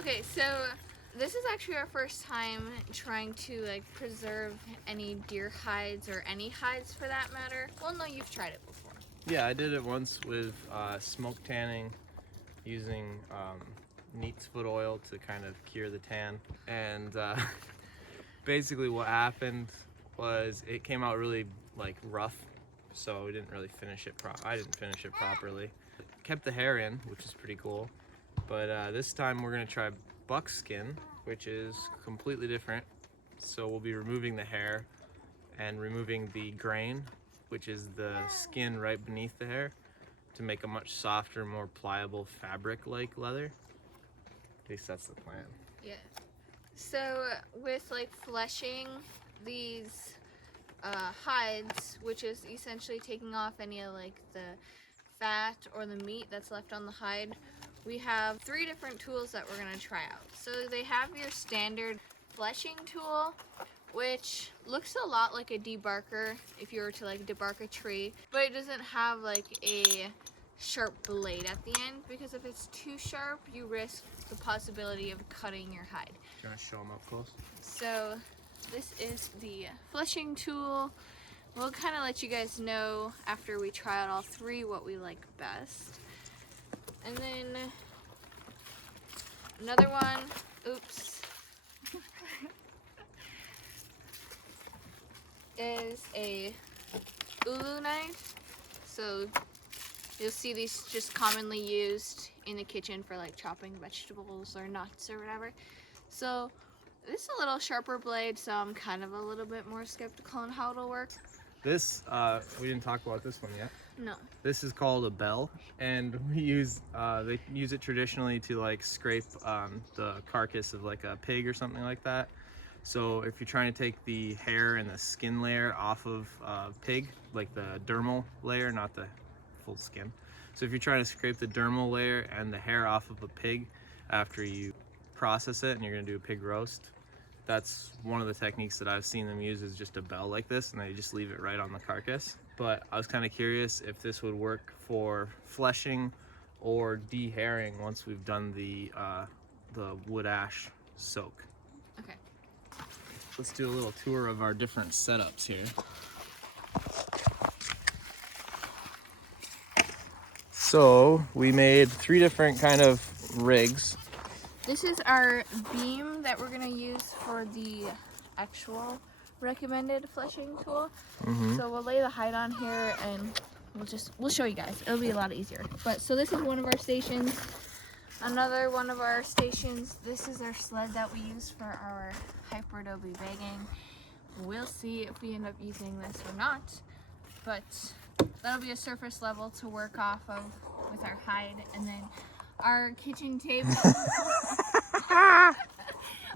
Okay, so this is actually our first time trying to like preserve any deer hides or any hides for that matter. Well, no, you've tried it before. Yeah, I did it once with smoke tanning using neat's foot oil to kind of cure the tan. And basically what happened was it came out really like rough, so we didn't really finish it I didn't finish it properly. Kept the hair in, which is pretty cool. But this time we're gonna try buckskin, which is completely different. So we'll be removing the hair and removing the grain, which is the skin right beneath the hair, to make a much softer, more pliable fabric-like leather. At least that's the plan. Yeah. So with like fleshing these hides, which is essentially taking off any of like the fat or the meat that's left on the hide, we have 3 different tools that we're gonna try out. So they have your standard fleshing tool, which looks a lot like a debarker if you were to like debark a tree, but it doesn't have like a sharp blade at the end, because if it's too sharp, you risk the possibility of cutting your hide. Do you want to show them up close? So this is the fleshing tool. We'll kind of let you guys know after we try out all 3 what we like best. And then another one, oops, is a ulu knife. So you'll see these just commonly used in the kitchen for like chopping vegetables or nuts or whatever. So this is a little sharper blade, so I'm kind of a little bit more skeptical on how it'll work. This, we didn't talk about this one yet. No. This is called a bell, and we use, they use it traditionally to like scrape the carcass of like a pig or something like that. So if you're trying to take the hair and the skin layer off of pig, like the dermal layer, not the full skin. So if you're trying to scrape the dermal layer and the hair off of a pig after you process it and you're gonna do a pig roast, that's one of the techniques that I've seen them use, is just a bell like this, and they just leave it right on the carcass. But I was kind of curious if this would work for fleshing or dehairing once we've done the wood ash soak. Okay. Let's do a little tour of our different setups here. So we made 3 different kind of rigs. This is our beam that we're gonna use for the actual recommended fleshing tool. So we'll lay the hide on here and we'll show you guys. It'll be a lot easier. But so this is one of our stations. Another one of our stations, this is our sled that we use for our hyper adobe bagging. We'll see if we end up using this or not, but that'll be a surface level to work off of with our hide. And then our kitchen table.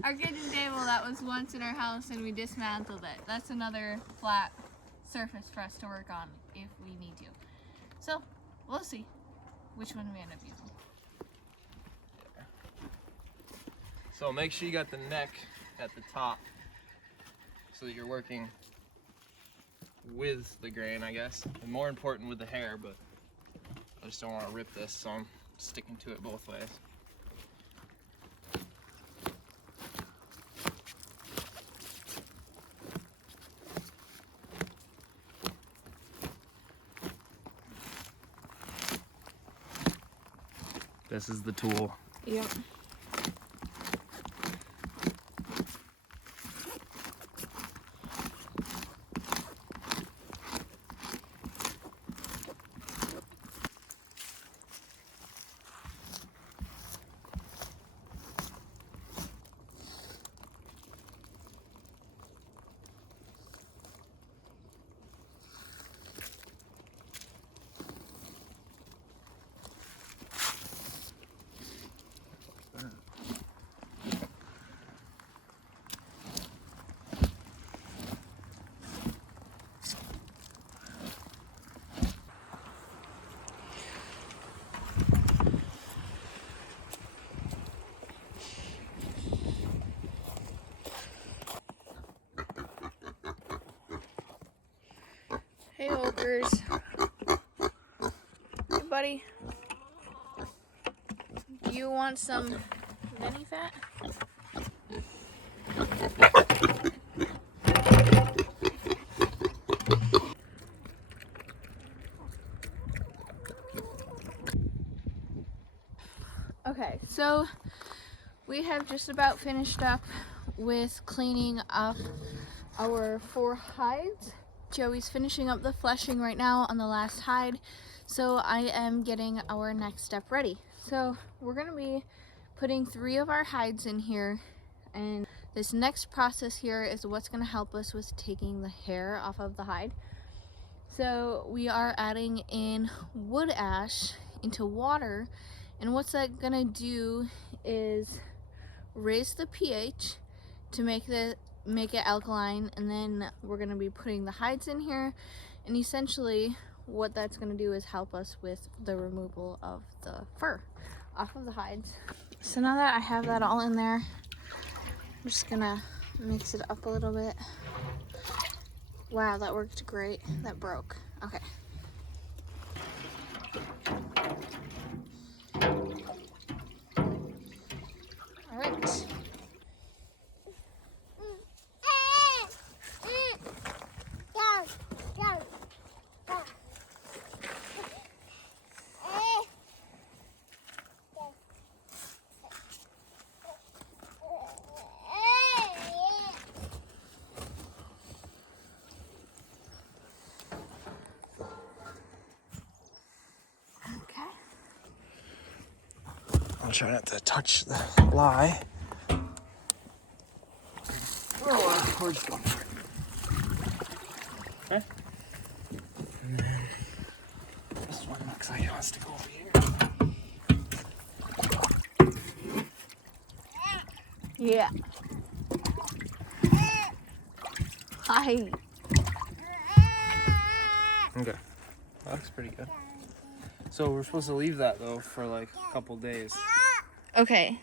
Our kitchen table that was once in our house and we dismantled it. That's another flat surface for us to work on if we need to. So we'll see which one we end up using. So make sure you got the neck at the top so that you're working with the grain, I guess. And more important with the hair, but I just don't want to rip this, so I'm sticking to it both ways. This is the tool. Yep. Hey, Okers. Hey, buddy. You want some any fat? Okay, so we have just about finished up with cleaning up our 4 hides. Joey's finishing up the fleshing right now on the last hide, so I am getting our next step ready. So we're going to be putting 3 of our hides in here, and this next process here is what's going to help us with taking the hair off of the hide. So we are adding in wood ash into water, and what's that going to do is raise the pH to make it alkaline, and then we're going to be putting the hides in here, and essentially what that's going to do is help us with the removal of the fur off of the hides. So now that I have that all in there, I'm just gonna mix it up a little bit. Wow, that worked great. That broke. Okay. All right. I'll try not to touch the lye. Oh, we're just going for it. Okay. And then this one looks like it wants to go over here. Yeah. Hi. Okay. That looks pretty good. So we're supposed to leave that though for like a couple days. Okay.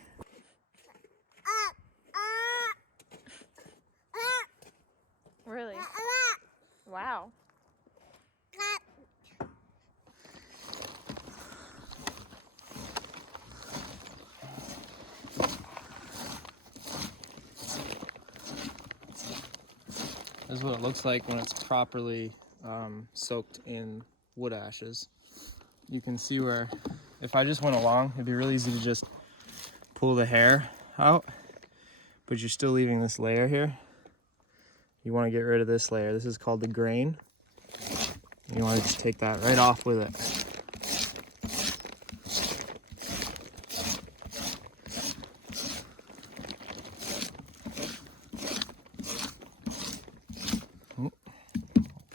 Really? Wow. This is what it looks like when it's properly soaked in wood ashes. You can see where, if I just went along, it'd be really easy to just pull the hair out, but you're still leaving this layer here. You want to get rid of this layer. This is called the grain. You want to just take that right off with it.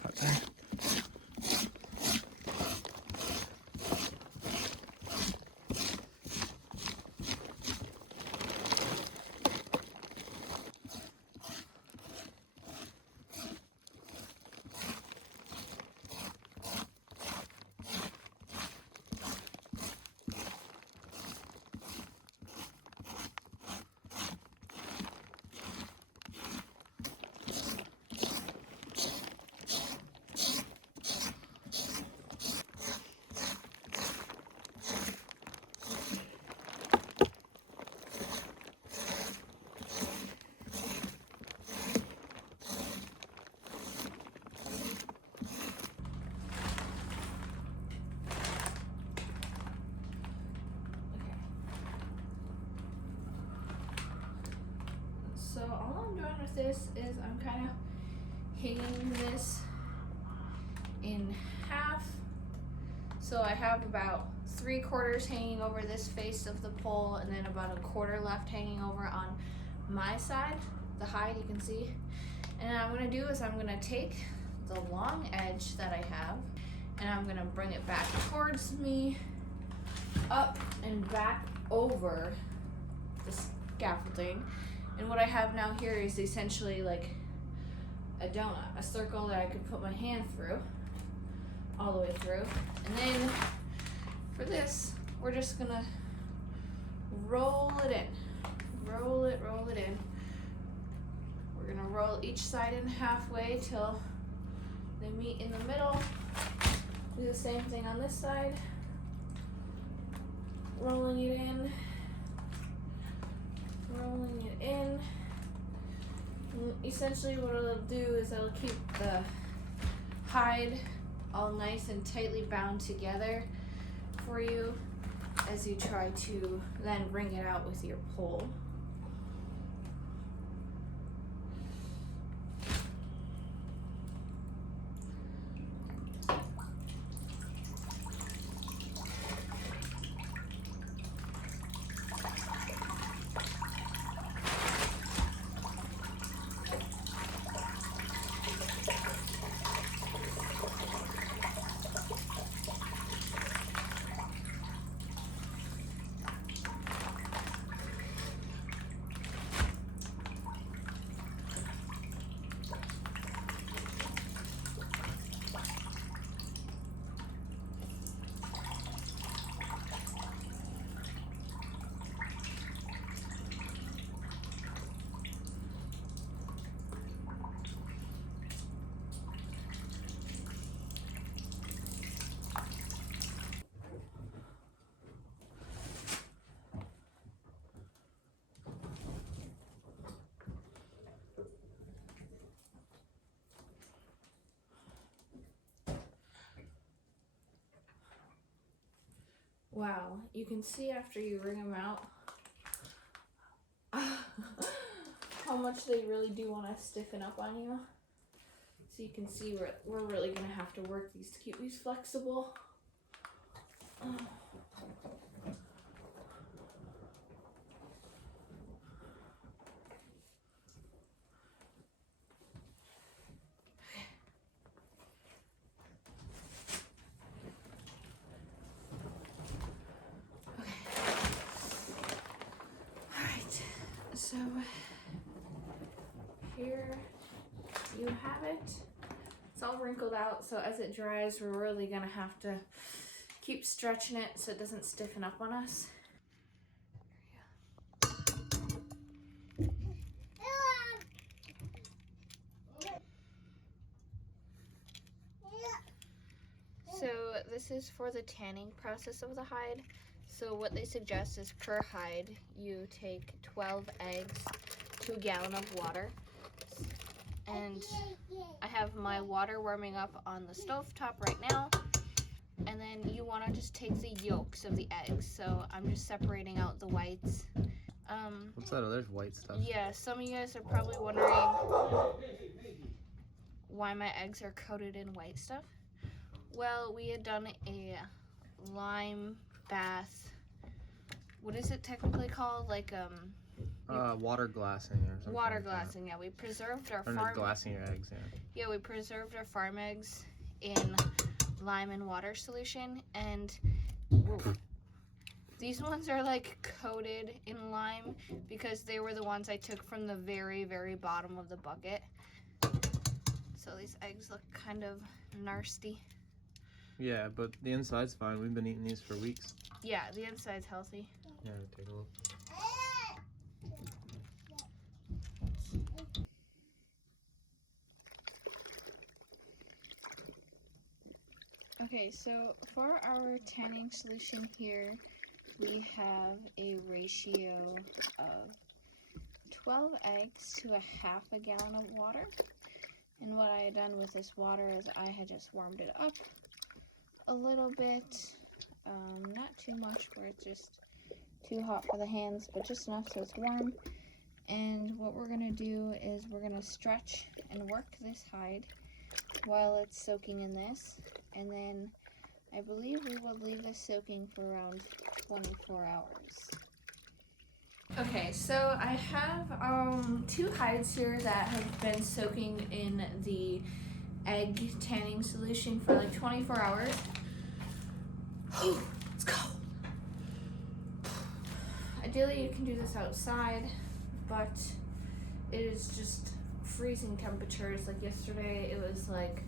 Cut there. So all I'm doing with this is I'm kind of hanging this in half. So I have about 3/4 hanging over this face of the pole, and then about 1/4 left hanging over on my side, the hide, you can see. And what I'm gonna do is I'm gonna take the long edge that I have, and I'm gonna bring it back towards me, up and back over the scaffolding. And what I have now here is essentially like a donut, a circle that I could put my hand through, all the way through. And then for this, we're just gonna roll it in. Roll it in. We're gonna roll each side in halfway till they meet in the middle. Do the same thing on this side. Rolling it in. rolling it in. And essentially what it'll do is it'll keep the hide all nice and tightly bound together for you as you try to then wring it out with your pole. Wow, you can see after you wring them out how much they really do want to stiffen up on you. So you can see we're really going to have to work these to keep these flexible. So here you have it. It's all wrinkled out, so as it dries, we're really gonna have to keep stretching it so it doesn't stiffen up on us. So this is for the tanning process of the hide. So what they suggest is per hide, you take 12 eggs to a gallon of water. And I have my water warming up on the stovetop right now. And then you want to just take the yolks of the eggs. So I'm just separating out the whites. What's that? Oh, there's white stuff. Yeah, some of you guys are probably wondering why my eggs are coated in white stuff. Well, we had done a lime bath. What is it technically called? Like water glassing or something. Water like glassing. that. Yeah, we preserved our Or farm. glassing your eggs. Yeah. Yeah, we preserved our farm eggs in lime and water solution, and these ones are like coated in lime because they were the ones I took from the very, very bottom of the bucket. So these eggs look kind of nasty. Yeah, but the inside's fine. We've been eating these for weeks. Yeah, the inside's healthy. Yeah, take a look. Okay, so for our tanning solution here, we have a ratio of 12 eggs to a half a gallon of water. And what I had done with this water is I had just warmed it up a little bit, not too much where it's just too hot for the hands, but just enough so it's warm. And what we're gonna do is we're gonna stretch and work this hide while it's soaking in this, and then I believe we will leave this soaking for around 24 hours. Okay, so I have 2 hides here that have been soaking in the egg tanning solution for like 24 hours. It's cold. Ideally you can do this outside, but it is just freezing temperatures. Like yesterday it was like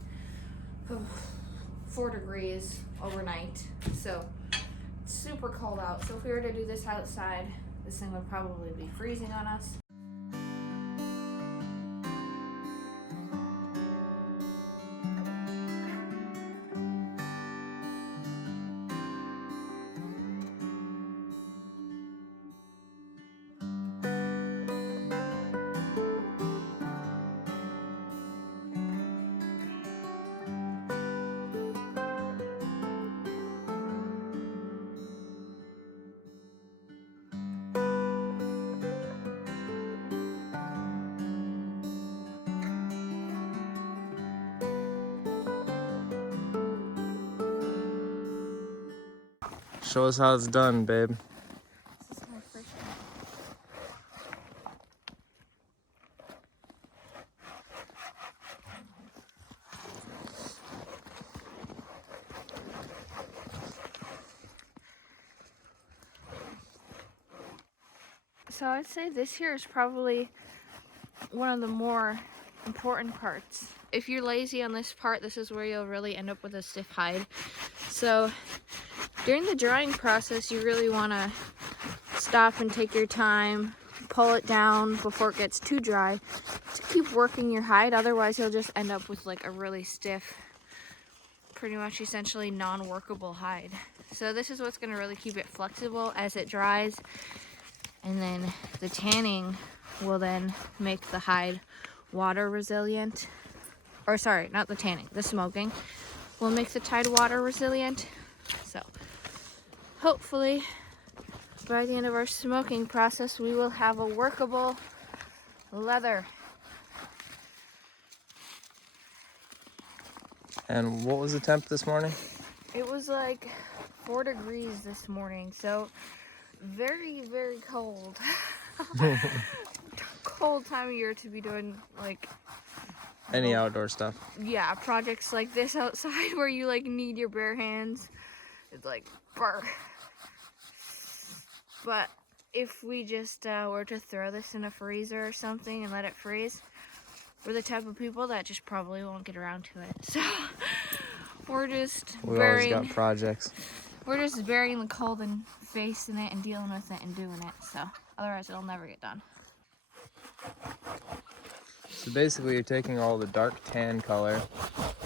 4 degrees overnight, so it's super cold out. So if we were to do this outside, this thing would probably be freezing on us. Show us how it's done, babe. This is my first one. So I'd say this here is probably one of the more important parts. If you're lazy on this part, this is where you'll really end up with a stiff hide. So during the drying process, you really want to stop and take your time, pull it down before it gets too dry to keep working your hide. Otherwise, you'll just end up with like a really stiff, pretty much essentially non-workable hide. So this is what's going to really keep it flexible as it dries. And then the tanning will then make the hide water resilient. Or sorry, not the tanning, the smoking will make the hide water resilient. So hopefully by the end of our smoking process, we will have a workable leather. And what was the temp this morning? It was like 4 degrees this morning, so very, very cold. Cold time of year to be doing like Any outdoor stuff. Yeah, projects like this outside where you like need your bare hands. It's like brr. But if we just were to throw this in a freezer or something and let it freeze, we're the type of people that just probably won't get around to it. So we're just Always got projects. We're just burying the cold and facing it and dealing with it and doing it. So otherwise it'll never get done. So basically you're taking all the dark tan color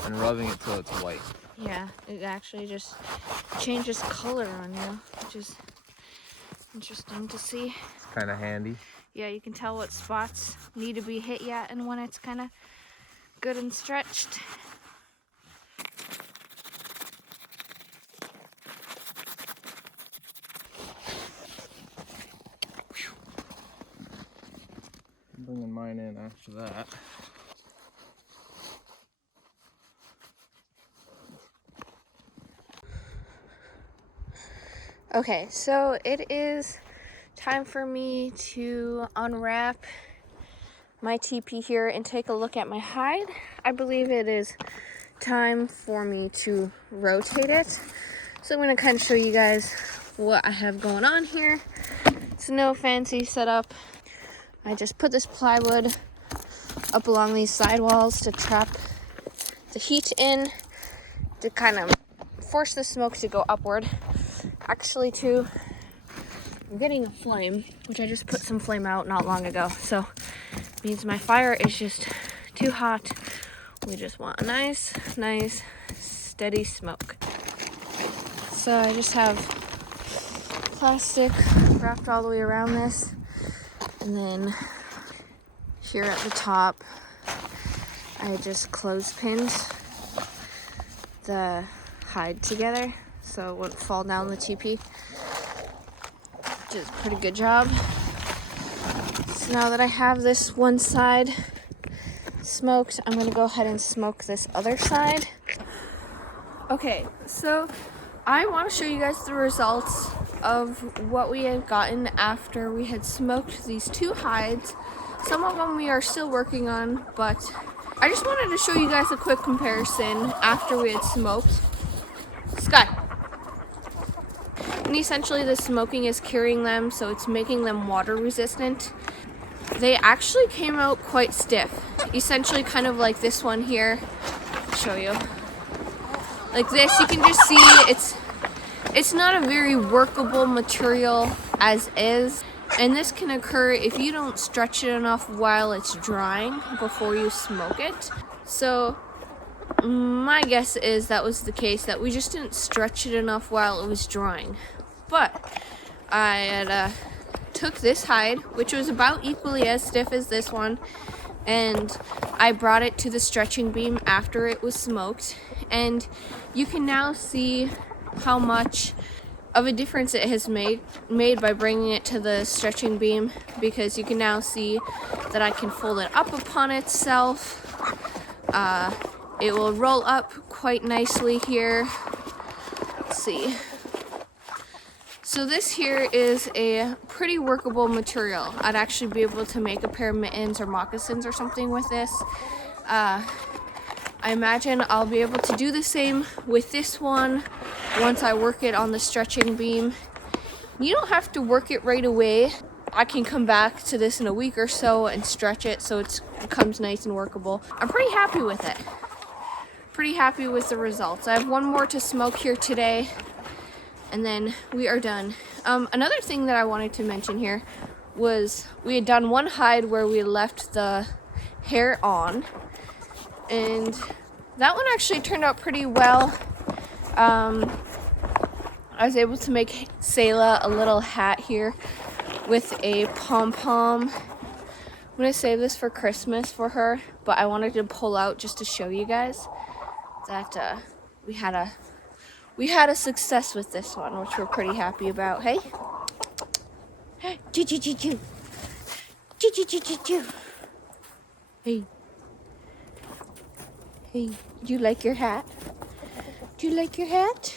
and rubbing it till it's white. Yeah, it actually just changes color on you, which is interesting to see. It's kind of handy. Yeah, you can tell what spots need to be hit yet and when it's kind of good and stretched. I'm bringing mine in after that. Okay, so it is time for me to unwrap my teepee here and take a look at my hide. I believe it is time for me to rotate it. So I'm going to kind of show you guys what I have going on here. It's no fancy setup. I just put this plywood up along these sidewalls to trap the heat in, to kind of force the smoke to go upward. Actually, too, I'm getting a flame, which I just put some flame out not long ago. So it means my fire is just too hot. We just want a nice, steady smoke. So I just have plastic wrapped all the way around this. And then here at the top, I just clothespinned the hide together so it wouldn't fall down the teepee, which is a pretty good job. So now that I have this one side smoked, I'm going to go ahead and smoke this other side. Okay, so I want to show you guys the results of what we had gotten after we had smoked these two hides. Some of them we are still working on, but I just wanted to show you guys a quick comparison after we had smoked. Sky. And essentially the smoking is curing them, so it's making them water resistant. They actually came out quite stiff. Essentially kind of like this one here. I'll show you. Like this, you can just see it's not a very workable material as is. And this can occur if you don't stretch it enough while it's drying before you smoke it. So my guess is that was the case, that we just didn't stretch it enough while it was drying. But I had took this hide, which was about equally as stiff as this one, and I brought it to the stretching beam after it was smoked. And you can now see how much of a difference it has made by bringing it to the stretching beam, because you can now see that I can fold it up upon itself. It will roll up quite nicely here. Let's see. So this here is a pretty workable material. I'd actually be able to make a pair of mittens or moccasins or something with this. I imagine I'll be able to do the same with this one once I work it on the stretching beam. You don't have to work it right away. I can come back to this in a week or so and stretch it so it becomes nice and workable. I'm pretty happy with it. Pretty happy with the results. I have one more to smoke here today, and then we are done. Another thing that I wanted to mention here was we had done one hide where we left the hair on, and that one actually turned out pretty well. I was able to make Selah a little hat here with a pom-pom. I'm gonna save this for Christmas for her, but I wanted to pull out just to show you guys that we had a success with this one, which we're pretty happy about. Hey, choo. Hey, hey, do you like your hat? Do you like your hat?